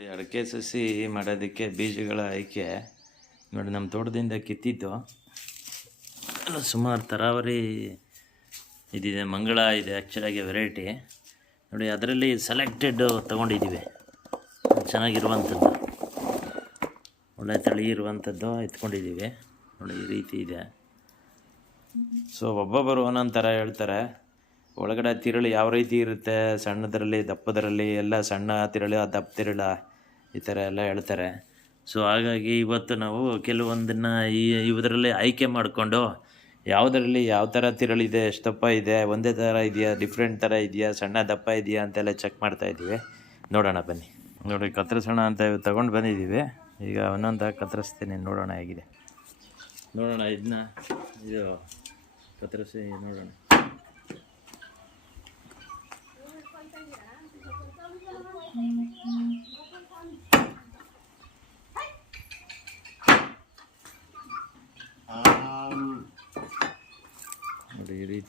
ಅಡಿಕೆ ಸಸಿ ಮಾಡೋದಕ್ಕೆ ಬೀಜಗಳ ಆಯ್ಕೆ. ನೋಡಿ, ನಮ್ಮ ತೋಟದಿಂದ ಕಿತ್ತಿದ್ದು. ಸುಮಾರು ತರಾವರಿ ಇದಿದೆ, ಮಂಗಳ ಇದೆ ಆ್ಯಕ್ಚುಲಾಗಿ ವೆರೈಟಿ ನೋಡಿ, ಅದರಲ್ಲಿ ಸೆಲೆಕ್ಟೆಡ್ ತೊಗೊಂಡಿದ್ದೀವಿ. ಚೆನ್ನಾಗಿರುವಂಥದ್ದು. ಒಳ್ಳೆ ತಳಿ ಇರುವಂಥದ್ದು ಎತ್ಕೊಂಡಿದ್ದೀವಿ. ನೋಡಿ, ಈ ರೀತಿ ಇದೆ. ಸೊ ಒಬ್ಬೊಬ್ಬರು ಒಂದೊಂದು ಥರ ಹೇಳ್ತಾರೆ. ಒಳಗಡೆ ತಿರುಳು ಯಾವ ರೀತಿ ಇರುತ್ತೆ? ಸಣ್ಣದರಲ್ಲಿ, ದಪ್ಪದರಲ್ಲಿ, ಎಲ್ಲ ಸಣ್ಣ ತಿರುಳು, ದಪ್ಪ ತಿರುಳ, ಈ ಥರ ಎಲ್ಲ ಹೇಳ್ತಾರೆ. ಸೊ ಹಾಗಾಗಿ ಇವತ್ತು ನಾವು ಕೆಲವೊಂದನ್ನು ಈ ಇದರಲ್ಲಿ ಆಯ್ಕೆ ಮಾಡಿಕೊಂಡು ಯಾವುದರಲ್ಲಿ ಯಾವ ಥರ ತಿರುಳಿದೆ ಎಷ್ಟು ದಪ್ಪ ಇದೆ, ಒಂದೇ ಥರ ಇದೆಯಾ, ಡಿಫ್ರೆಂಟ್ ಥರ ಇದೆಯಾ, ಸಣ್ಣ, ದಪ್ಪ ಇದೆಯಾ ಅಂತೆಲ್ಲ ಚೆಕ್ ಮಾಡ್ತಾ ಇದ್ದೀವಿ. ನೋಡೋಣ ಬನ್ನಿ. ನೋಡಿ, ಕತ್ತರಿಸೋಣ ಅಂತ ತೊಗೊಂಡು ಬಂದಿದ್ದೀವಿ. ಈಗ ಒಂದೊಂದು ಕತ್ತರಿಸ್ತೀನಿ. ನೋಡೋಣ ಹೇಗಿದೆ. ನೋಡೋಣ, ಇದನ್ನ, ಇದು ಕತ್ತರಿಸಿ ನೋಡೋಣ.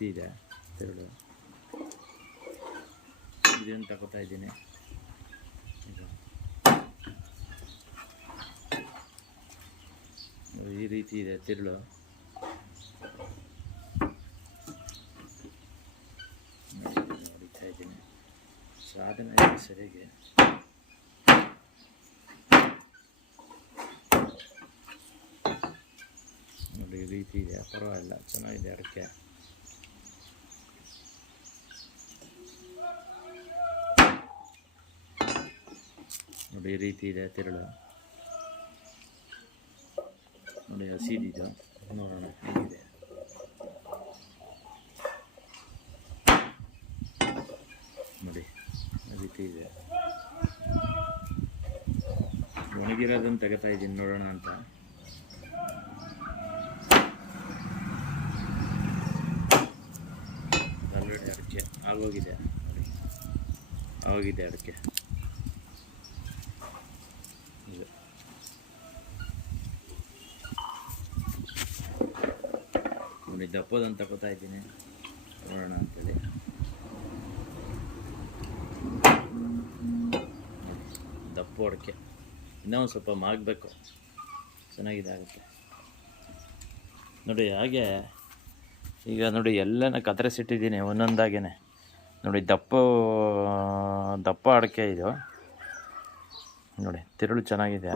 ರೀತಿ ಇದೆ ತಿರುಳು ಇದನ್ನು ತಗೋತಾ ಇದ್ದೀನಿ. ಈ ರೀತಿ ಇದೆ, ತಿರುಳು. ನೋಡ್ತಾ ಇದ್ದೀನಿ ಸಾಧನ ಸರಿಗೆ. ನೋಡಿ, ಈ ರೀತಿ ಇದೆ, ಪರವಾಗಿಲ್ಲ, ಚೆನ್ನಾಗಿದೆ ಅಡಿಕೆ ನೋಡಿ ಈ ರೀತಿ ಇದೆ ತಿರುಳು. ನೋಡಿ ಹಸಿದಿದು ನೋಡೋಣ ಹೇಗಿದೆ. ನೋಡಿ ಈ ರೀತಿ ಇದೆ. ಒಣಗಿರೋದನ್ನು ತೆಗಿತಾ ಇದ್ದೀನಿ ನೋಡೋಣ ಅಂತ. ಆಲ್ರೆಡಿ ಅಡಿಕೆ ಆಗೋಗಿದೆ. ಆಗೋಗಿದೆ ಅಡಿಕೆ ಇದು ನೋಡಿ ದಪ್ಪದಂತ ತಗೋತಾ ಇದ್ದೀನಿ. ನೋಡೋಣ ಅಂತೇಳಿ. ದಪ್ಪ ಅಡಿಕೆ. ಇನ್ನೂ ಒಂದು ಸ್ವಲ್ಪ ಮಾಗಬೇಕು. ಚೆನ್ನಾಗಿದೆ ಆಗುತ್ತೆ ನೋಡಿ, ಹಾಗೆ ಈಗ ನೋಡಿ, ಎಲ್ಲನ ಕತ್ತರಿಸಿಟ್ಟಿದ್ದೀನಿ ಒಂದೊಂದಾಗೇ ನೋಡಿ, ದಪ್ಪ ದಪ್ಪ ಅಡಿಕೆ ಇದು. ನೋಡಿ, ತಿರುಳು ಚೆನ್ನಾಗಿದೆ.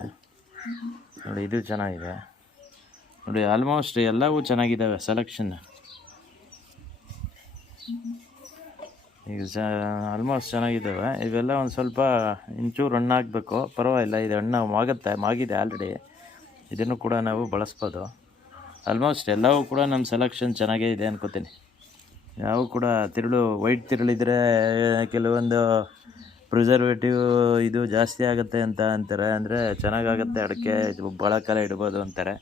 ನೋಡಿ, ಇದು ಚೆನ್ನಾಗಿದೆ. ನೋಡಿ ಆಲ್ಮೋಸ್ಟ್ ಎಲ್ಲವೂ ಚೆನ್ನಾಗಿದ್ದಾವೆ ಸೆಲೆಕ್ಷನ್ ಈಗ ಸ ಆಲ್ಮೋಸ್ಟ್ ಚೆನ್ನಾಗಿದ್ದಾವೆ. ಇವೆಲ್ಲ ಒಂದು ಸ್ವಲ್ಪ ಇಂಚೂರು ಹಣ್ಣು ಹಾಕಬೇಕು. ಪರವಾಗಿಲ್ಲ, ಇದು ಹಣ್ಣು ಮಾಗುತ್ತೆ, ಮಾಗಿದೆ ಆಲ್ರೆಡಿ ಇದನ್ನು ಕೂಡ ನಾವು ಬಳಸ್ಬೋದು. ಆಲ್ಮೋಸ್ಟ್ ಎಲ್ಲವೂ ಕೂಡ ನಮ್ಮ ಸೆಲೆಕ್ಷನ್ ಚೆನ್ನಾಗೇ ಇದೆ ಅನ್ಕೋತೀನಿ. ಯಾವ ಕೂಡ ತಿರುಳು ವೈಟ್ ತಿರುಳಿದ್ರೆ ಕೆಲವೊಂದು ಪ್ರಿಸರ್ವೇಟಿವ್ ಇದು ಜಾಸ್ತಿ ಆಗುತ್ತೆ ಅಂತ ಅಂತಾರೆ. ಅಂದರೆ ಚೆನ್ನಾಗಾಗುತ್ತೆ ಅಡಿಕೆ ಭಾಳ ಕಾಲ ಇಡ್ಬೋದು ಅಂತಾರೆ.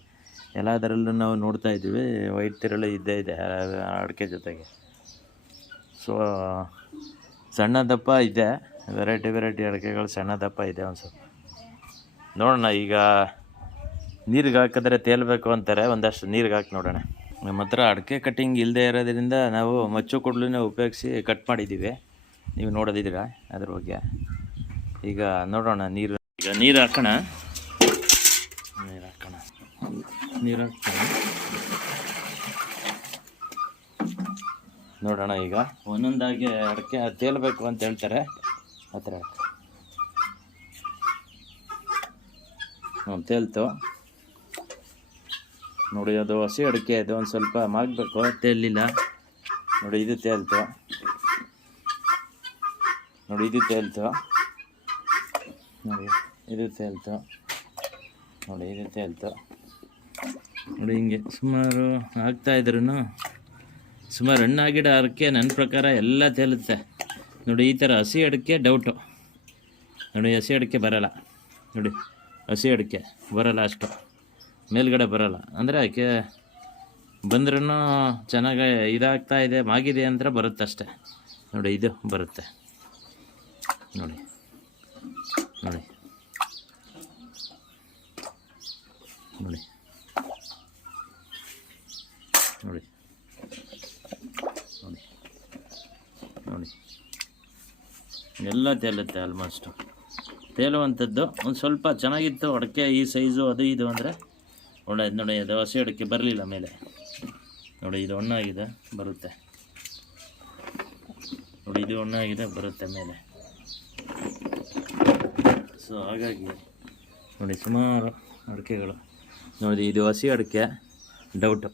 ಎಲ್ಲದರಲ್ಲೂ ನಾವು ನೋಡ್ತಾ ಇದ್ದೀವಿ. ವೈಟ್ ತಿರುಳು ಇದ್ದೇ ಇದೆ, ಅಡಿಕೆ ಜೊತೆಗೆ. ಸೊ ಸಣ್ಣ ದಪ್ಪ ಇದೆ. ವೆರೈಟಿ ವೆರೈಟಿ ಅಡಿಕೆಗಳು ಸಣ್ಣ ದಪ್ಪ ಇದೆ ಒಂದು ಸ್ವಲ್ಪ ನೋಡೋಣ, ಈಗ ನೀರಿಗೆ ಹಾಕಿದ್ರೆ ತೇಲ್ಬೇಕು ಅಂತಾರೆ. ಒಂದಷ್ಟು ನೀರಿಗೆ ಹಾಕಿ ನೋಡೋಣ. ನಮ್ಮ ಹತ್ರ ಅಡಿಕೆ ಕಟ್ಟಿಂಗ್ ಇಲ್ಲದೆ ಇರೋದ್ರಿಂದ ನಾವು ಮಚ್ಚು ಕೊಡ್ಲೂ ಉಪಯೋಗಿಸಿ ಕಟ್ ಮಾಡಿದ್ದೀವಿ ನೀವು ನೋಡೋದಿದ್ದೀರಾ ಅದ್ರ ಬಗ್ಗೆ? ಈಗ ನೋಡೋಣ, ನೀರು ಈಗ ನೀರು ಹಾಕೋಣ. ನೀರು ಹಾಕೋಣ. ನೀರು ನೋಡೋಣ ಈಗ. ಒಂದೊಂದಾಗಿ ಅಡಿಕೆ ತೇಲ್ಬೇಕು ಅಂತ ಹೇಳ್ತಾರೆ. ಆ ಥರ ಹ್ಞೂ ತೇಲ್ತು. ನೋಡಿ, ಅದು ಹಸಿ ಅಡಿಕೆ ಅದು ಒಂದು ಸ್ವಲ್ಪ ಮಾಗಬೇಕು. ತೇಲಿಲ್ಲ. ನೋಡಿ, ಇದು ತೇಲ್ತು. ನೋಡಿ, ಇದು ತೇಲ್ತು. ನೋಡಿ, ಇದು ತೇಲ್ತು. ನೋಡಿ, ಇದು ತೇಲ್ತು. ನೋಡಿ ಹಿಂಗೆ ಸುಮಾರು ಆಗ್ತಾ ಸುಮಾರು ಸುಮಾರು ಆಗಿಡ ನನ್ನ ಪ್ರಕಾರ ಎಲ್ಲ ತೇಲುತ್ತೆ. ನೋಡಿ ಈ ಥರ ಹಸಿ ಅಡಿಕೆ ಡೌಟು ನೋಡಿ ಹಸಿ ಅಡಿಕೆ ಬರಲ್ಲ. ನೋಡಿ ಹಸಿ ಅಡಿಕೆ ಬರಲ್ಲ ಅಷ್ಟು. ಮೇಲ್ಗಡೆ ಬರಲ್ಲ. ಅಂದರೆ ಅದಕ್ಕೆ ಬಂದ್ರೂ ಚೆನ್ನಾಗಿ ಇದಾಗ್ತಾ ಇದೆ, ಮಾಗಿದೆ ಅಂದರೆ ಬರುತ್ತೆ ಅಷ್ಟೆ. ನೋಡಿ ಇದು ಬರುತ್ತೆ. ನೋಡಿ. ನೋಡಿ. ನೋಡಿ ನೋಡಿ ನೋಡಿ ಎಲ್ಲ ತೇಲುತ್ತೆ ಆಲ್ಮೋಸ್ಟು ತೇಲುವಂಥದ್ದು ಒಂದು ಸ್ವಲ್ಪ ಚೆನ್ನಾಗಿತ್ತು, ಅಡಿಕೆ ಈ ಸೈಜು ಅದು ಇದು ಅಂದರೆ ಒಳ್ಳೆಯದು ನೋಡಿ, ಅದು ಹಸಿ ಅಡಿಕೆ ಬರಲಿಲ್ಲ ಮೇಲೆ. ನೋಡಿ, ಇದು ಹಣ್ಣಾಗಿದೆ ಬರುತ್ತೆ. ನೋಡಿ, ಇದು ಹಣ್ಣಾಗಿದೆ ಬರುತ್ತೆ ಮೇಲೆ. ಸೊ ಹಾಗಾಗಿ ನೋಡಿ, ಸುಮಾರು ಅಡಿಕೆಗಳು. ನೋಡಿ, ಇದು ಹಸಿ ಅಡಿಕೆ ಡೌಟು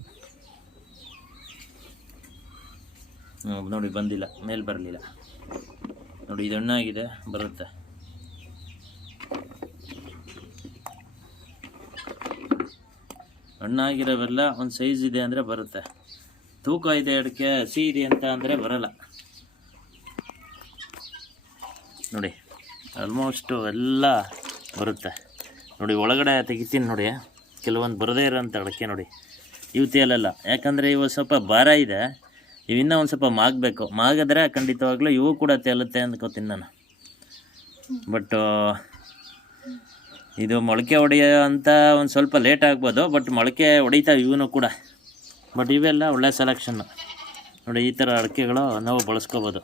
ನೋಡಿ, ಬಂದಿಲ್ಲ, ಮೇಲೆ ಬರಲಿಲ್ಲ. ನೋಡಿ, ಇದು ಹಣ್ಣಾಗಿದೆ, ಬರುತ್ತೆ. ಹಣ್ಣಾಗಿರೋವೆಲ್ಲ ಒಂದು ಸೈಜ್ ಇದೆ ಅಂದರೆ ಬರುತ್ತೆ. ತೂಕ ಇದೆ ಅಡಿಕೆ ಹಸಿ ಇದೆ ಅಂತ ಅಂದರೆ ಬರಲ್ಲ. ನೋಡಿ ಆಲ್ಮೋಸ್ಟು ಎಲ್ಲ ಬರುತ್ತೆ. ನೋಡಿ, ಒಳಗಡೆ ತೆಗಿತೀನಿ ನೋಡಿ, ಕೆಲವೊಂದು ಬರದೇ ಇರೋಂಥ ಅಡಿಕೆ ನೋಡಿ. ಇವು ಯಾಕಂದರೆ ಇವು ಸ್ವಲ್ಪ ಭಾರ ಇದೆ. ಇವು ಇನ್ನೂ ಒಂದು ಸ್ವಲ್ಪ ಮಾಗಬೇಕು. ಮಾಗಿದ್ರೆ ಖಂಡಿತವಾಗ್ಲೂ ಇವು ಕೂಡ ತೇಲುತ್ತೆ ಅಂದ್ಕೋತೀನಿ ನಾನು. ಬಟ್ ಇದು ಮೊಳಕೆ ಹೊಡೆಯೋ ಅಂತ ಒಂದು ಸ್ವಲ್ಪ ಲೇಟ್ ಆಗ್ಬೋದು ಬಟ್ ಮೊಳಕೆ ಹೊಡಿತಾವೆ ಇವನು ಕೂಡ. ಬಟ್ ಇವೆಲ್ಲ ಒಳ್ಳೆ ಸೆಲೆಕ್ಷನ್ನು ನೋಡಿ, ಈ ಥರ ಅಡಿಕೆಗಳು ನಾವು ಬಳಸ್ಕೋಬೋದು.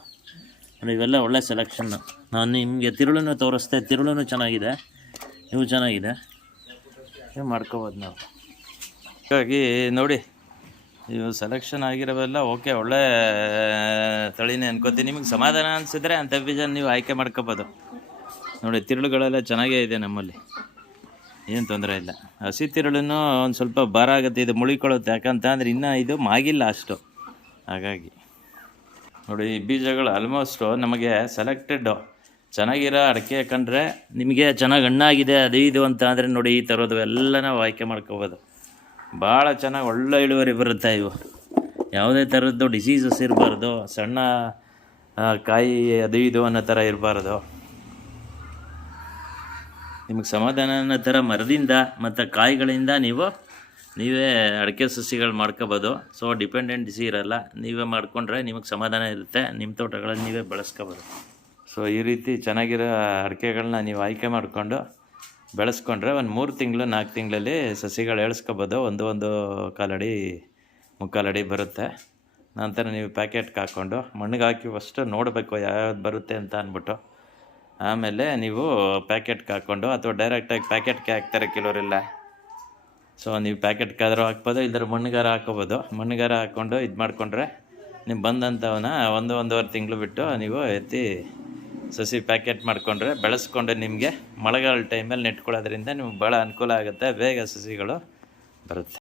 ನೋಡಿ, ಇವೆಲ್ಲ ಒಳ್ಳೆ ಸೆಲೆಕ್ಷನ್ನು ನಾನು ನಿಮಗೆ ತಿರುಳನ್ನು ತೋರಿಸ್ದೆ ತಿರುಳೂ ಚೆನ್ನಾಗಿದೆ. ಇವು ಚೆನ್ನಾಗಿದೆ. ಮಾಡ್ಕೋಬೋದು ನಾವು. ಹಾಗಾಗಿ ನೋಡಿ ಇವು ಸೆಲೆಕ್ಷನ್ ಆಗಿರೋವೆಲ್ಲ ಓಕೆ ಒಳ್ಳೆ ತಳಿನೇ ಅನ್ಕೋತೀನಿ. ನಿಮಗೆ ಸಮಾಧಾನ ಅನಿಸಿದ್ರೆ ಅಂಥ ಬೀಜ ನೀವು ಆಯ್ಕೆ ಮಾಡ್ಕೋಬೋದು. ನೋಡಿ, ತಿರುಳುಗಳೆಲ್ಲ ಚೆನ್ನಾಗೇ ಇದೆ ನಮ್ಮಲ್ಲಿ. ಏನು ತೊಂದರೆ ಇಲ್ಲ. ಹಸಿ ತಿರುಳನ್ನು ಒಂದು ಸ್ವಲ್ಪ ಭಾರ ಆಗುತ್ತೆ, ಇದು ಮುಳಿಕೊಳ್ಳುತ್ತೆ. ಯಾಕಂತ ಅಂದರೆ ಇನ್ನೂ ಇದು ಮಾಗಿಲ್ಲ ಅಷ್ಟು. ಹಾಗಾಗಿ. ನೋಡಿ, ಈ ಬೀಜಗಳು ಆಲ್ಮೋಸ್ಟು ನಮಗೆ ಸೆಲೆಕ್ಟೆಡ್ ಚೆನ್ನಾಗಿರೋ ಅಡಿಕೆ ಕಂಡ್ರೆ ನಿಮಗೆ ಚೆನ್ನಾಗಿ ಹಣ್ಣಾಗಿದೆ, ಅದು ಇದು ಅಂತ ಅಂದರೆ ನೋಡಿ, ಈ ಥರದ್ದು ಎಲ್ಲ ನಾವು ಆಯ್ಕೆ ಮಾಡ್ಕೋಬೋದು. ಭಾಳ ಚೆನ್ನಾಗಿ ಒಳ್ಳೆ ಇಳುವರಿ ಬರುತ್ತೆ ಇವು. ಯಾವುದೇ ಥರದ್ದು ಡಿಸೀಸಸ್ ಇರಬಾರ್ದು, ಸಣ್ಣ ಕಾಯಿ ಅದು ಇದು ಅನ್ನೋ ಥರ ಇರಬಾರ್ದು. ನಿಮಗೆ ಸಮಾಧಾನ ಅನ್ನೋ ಥರ ಮರದಿಂದ ಮತ್ತು ಕಾಯಿಗಳಿಂದ ನೀವು, ನೀವೇ ಅಡಿಕೆ ಸಸಿಗಳು ಮಾಡ್ಕೋಬೋದು. ಸೊ ಡಿಪೆಂಡೆನ್ಸಿ ಇರಲ್ಲ. ನೀವೇ ಮಾಡಿಕೊಂಡ್ರೆ ನಿಮಗೆ ಸಮಾಧಾನ ಇರುತ್ತೆ. ನಿಮ್ಮ ತೋಟಗಳನ್ನು ನೀವೇ ಬಳಸ್ಕೋಬೋದು. ಸೊ ಈ ರೀತಿ ಚೆನ್ನಾಗಿರೋ ಅಡಿಕೆಗಳನ್ನ ನೀವು ಆಯ್ಕೆ ಮಾಡಿಕೊಂಡು ಬೆಳೆಸ್ಕೊಂಡ್ರೆ ಒಂದು ಮೂರು ತಿಂಗಳು, ನಾಲ್ಕು ತಿಂಗಳಲ್ಲಿ ಸಸಿಗಳು ಏಳ್ಸ್ಕೊಬೋದು ಒಂದು ಒಂದು ಕಾಲಡಿ, ಮುಕ್ಕಾಲಡಿ ಬರುತ್ತೆ. ನಂತರ ನೀವು ಪ್ಯಾಕೆಟ್ಗೆ ಹಾಕ್ಕೊಂಡು ಮಣ್ಣಿಗೆ ಹಾಕಿ ಫಸ್ಟು ನೋಡಬೇಕು ಯಾವ್ಯಾವ್ದು ಬರುತ್ತೆ ಅಂತ ಅಂದ್ಬಿಟ್ಟು. ಆಮೇಲೆ ನೀವು ಪ್ಯಾಕೆಟ್ಗೆ ಹಾಕ್ಕೊಂಡು ಅಥವಾ ಡೈರೆಕ್ಟಾಗಿ ಪ್ಯಾಕೆಟ್ಗೆ ಹಾಕ್ತಾರೆ ಕೆಲವರೆಲ್ಲ. ಸೊ ನೀವು ಪ್ಯಾಕೆಟ್ಗಾದ್ರೂ ಹಾಕ್ಬೋದು ಇಲ್ಲದ್ರೆ ಮಣ್ಣುಗಾರ ಹಾಕೋಬೋದು ಮಣ್ಣುಗಾರ ಹಾಕ್ಕೊಂಡು ಇದು ಮಾಡಿಕೊಂಡ್ರೆ ನೀವು ಬಂದಂಥವನ್ನ ಒಂದು ಒಂದೂವರೆ ತಿಂಗಳು ಬಿಟ್ಟು ನೀವು ಎತ್ತಿ ಸಸಿ ಪ್ಯಾಕೆಟ್ ಮಾಡಿಕೊಂಡ್ರೆ ಬೆಳೆಸ್ಕೊಂಡು ನಿಮಗೆ ಮಳೆಗಾಲ ಟೈಮಲ್ಲಿ ನೆಟ್ಕೊಳ್ಳೋದ್ರಿಂದ ನಿಮ್ಗೆ ಭಾಳ ಅನುಕೂಲ ಆಗುತ್ತೆ. ಬೇಗ ಸಸಿಗಳು ಬರುತ್ತೆ.